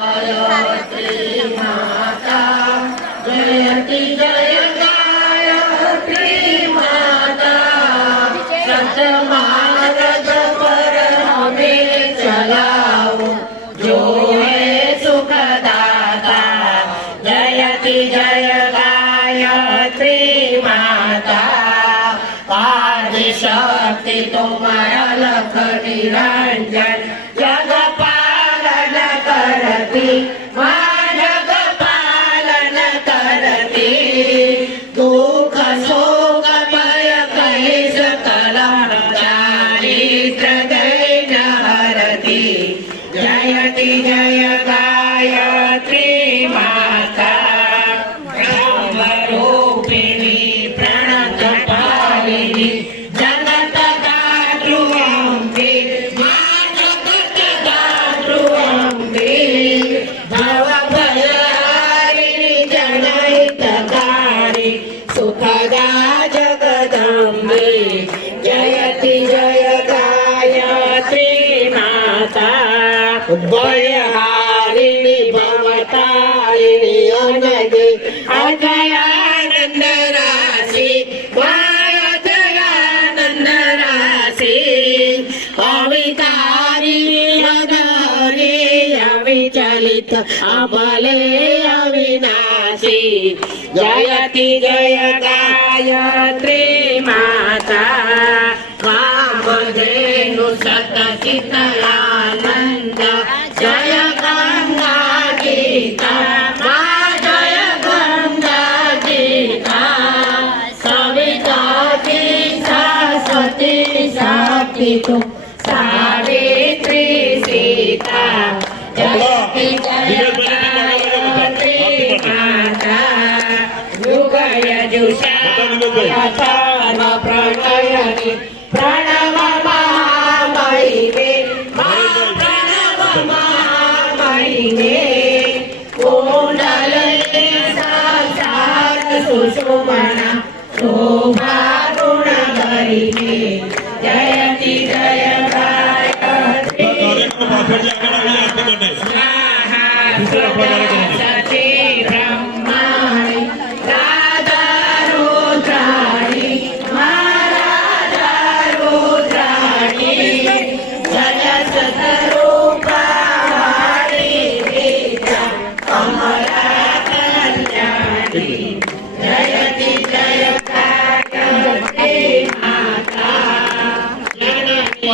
गायत्री माता जयति जय गायत्री माता सतमार्ग पर हमें चलाओ जो है सुखदाता जयति जय गायत्री माता आदिशक्ति तुम्हारा लख निरंजन जग पालन करती मां जग पालन करती दुख शोक भय क्लेश कलह दारिद्र दैन हरती जयति जय गायत्री माता ब्रह्मरूपिणी प्रणत पालिनी जगत दातृ अम्बे मां जगत दातृ अम्बे भव भयहारिणी जनहितकारी सुखदा जगदम्बे जयति जय गायत्री माता भयहारिणी भवतारिणी अनगे अजयानंद राशि अजयानंद राशि अविकारी अधरे अविचलित अबले अविनाशी जयति जय गायत्री माता कामधेनु सतचितलानंद जय गंगा गीता मां जय गंगा गीता सविता सरस्वती साक्षी तुम सावित्री सीता जयति जय गायत्री माता युग यजुषा प्रणयनि प्रणव महामहिमे प्रणव महामहिमे कुण्डले साक्षात् सुषुमना शोभारुणगरिमे जयति जय गायत्री स्वाहा सती ब्रह्माणि राधा रुद्राणि महाराजा रुद्राणि जय सतरूपाणि विद्या कमला कल्याणी जयति जय गायत्री माता जननी